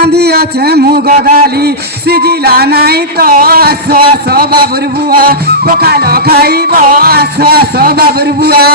রাঁধি আছে মুগ ডালি সিজিলা নাই তো আস আস বাবুর বুয়া পকাল খাইব আস আস বাবুর বুয়া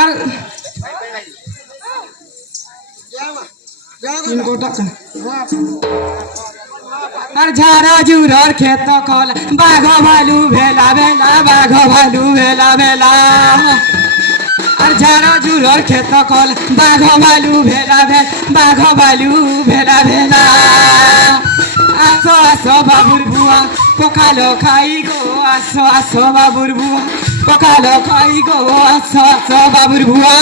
আর আর ঝাড়া জুরর ক্ষেত কল বাঘ ভালু ভেলা ভেলা বাঘ ভালু ভেলা ভেলা আর ঝাড়া জুরর ক্ষেত কল বাঘ ভালু ভেলা ভেলা বাঘ ভালু ভেলা ভেলা আসো আসো বাবুর বুয়া পকালো খাই গো আসো আসো বাবুর বুয়া পকালো খাই গো আসো আসো বাবুর বুয়া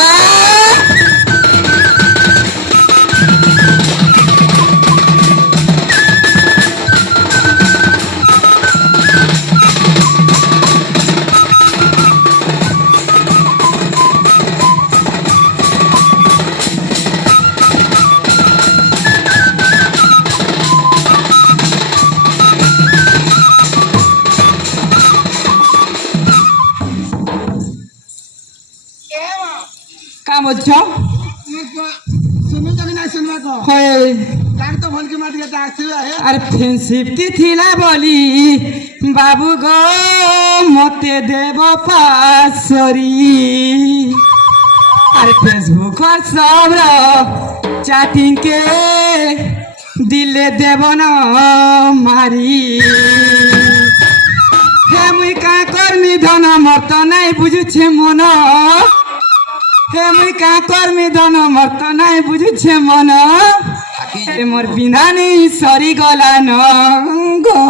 काम अच्छा सुनो तो नहीं सुनवा को होय कान तो भल के मार के आसी है अरे फेंसिप्ती थिला बोली बाबू गो मते देव पासरी अरे फेसबुक और सब चैटिंग के दिले देव न मारी हे मुई का कर्मी धन मत नहीं बुझुछे मन हे मुई का कर्मी धन मत नहीं बुझुछे मन मोर बिना नहीं सरी गला न गो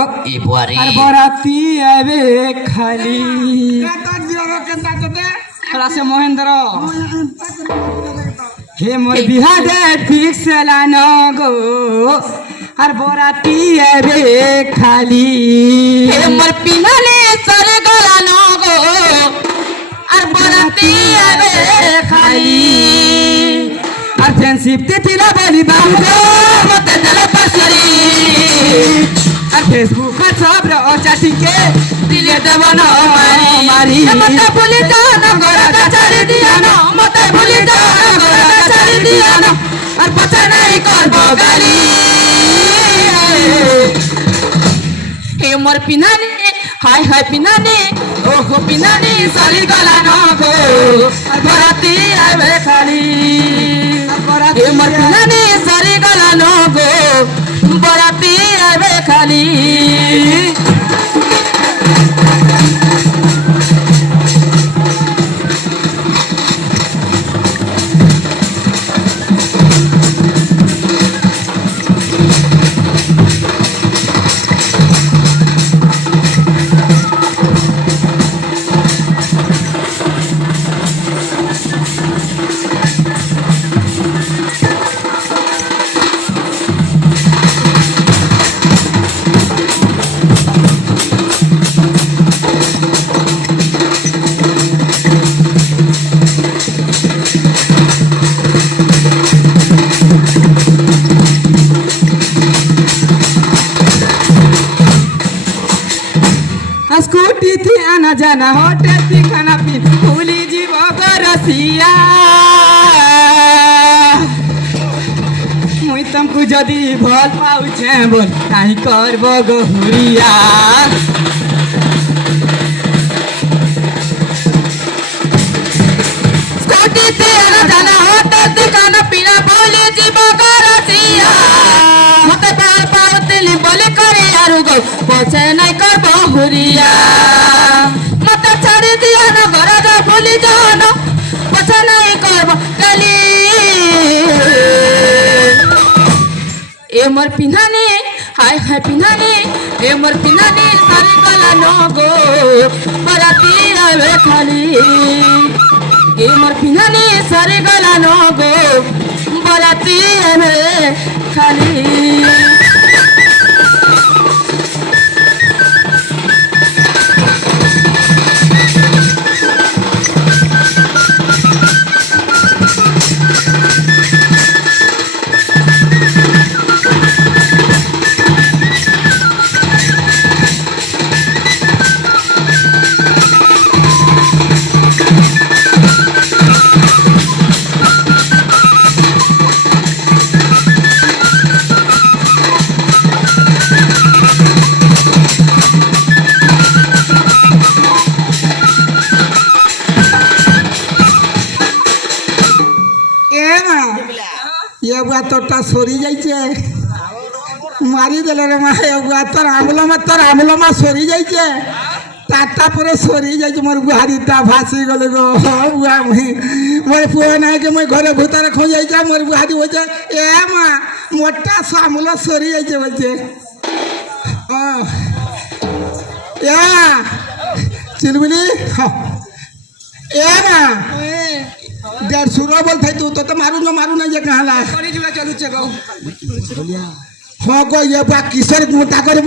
और बराती आवे खाली से महेंद्र हे मोर बिहा दे फिक्स ला न गो और बराती आवे खाली हे मोर बिना नहीं सरी गला न गो और बराती आवे खाली আর ফ্রেন্ডশিপ তিথিলা বলি বাবু मते देव पासरी আর ফেসবুক আর সব চ্যাটিং কে दिले देव न मारी मते भूली जाना गोरा चारी दिया न मते भूली जाना गोरा चारी दिया न और पता नहीं करबो गाली हे मोर पिनानी हाय हाय पिनानी ओहो पिनानी सारी गला न गो बराती आवे खाली हे मोर पिनानी सारी गला न गो बराती आवे खाली स्कूटी थी आना जाना होटल थी खाना पी भूली जीव रसिया मुई तुमको जदि भल पाउछे बोल काई करब गहुरिया स्कूटी से आना जाना होटल से खाना पीना बोले जीव रसिया मते बाल पावतिली बोले करे यारू गो पछे नहीं करबो हुरिया मते छाड़ी दिया न घरा जा भूली जानो पछे नहीं करबो गाली ए मोर पिन्हानी हाय हाय पिन्हानी ए मोर पिनानी सारी गला नो गो बराती आवे खाली ए मोर पिनानी सारी गला नो गो बराती आवे खाली ये बुआ तोटा सोरी जाइए मारी देले रे माँ ये बुआ तोर आमलो में सोरी जाइए टाटा पूरे सोरी जाइए मोर बुहारीटा भासी गले गो बुआ मुही मोर पुआ नहीं के मैं घरे भूतारे खो जाइए मोर बुहारी बोलছে ए माँ मोटा सामलो सोरी जाइए बोलছে या चिलबिली ए माँ 150 बोलते तू मारू ना ये कहाँ ला चलू चलो हाँ को ये किशोर मोटा करे